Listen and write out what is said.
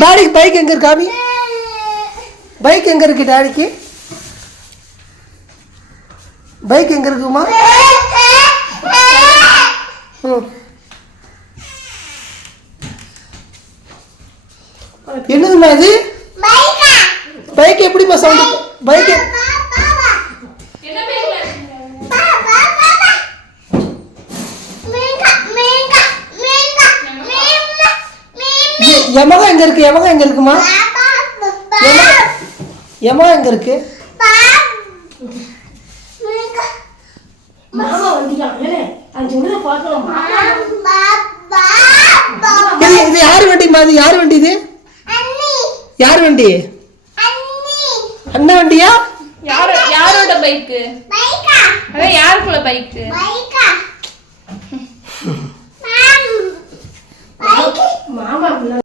டாடிக்கு bike எங்க இருக்கு காமி? பைக் எங்க இருக்கு டாடிக்கு? பைக் எங்க இருக்குமா? என்னதுமா இது? பைக் எப்படிமா சவுண்ட்? பைக் யமகா எங்க இருக்கு? யமகா எங்க இருக்குமா? யமகா எங்க இருக்கு? மாமா வந்துட்டாங்களே அந்த உள்ள பார்க்கலாம். இது யார் வண்டிமா? இது யார் வண்டி? இது யார் வண்டி? அண்ணா வண்டியா? யாரோட பைக்? அதான் யாருக்குள்ள பைக்? மாமா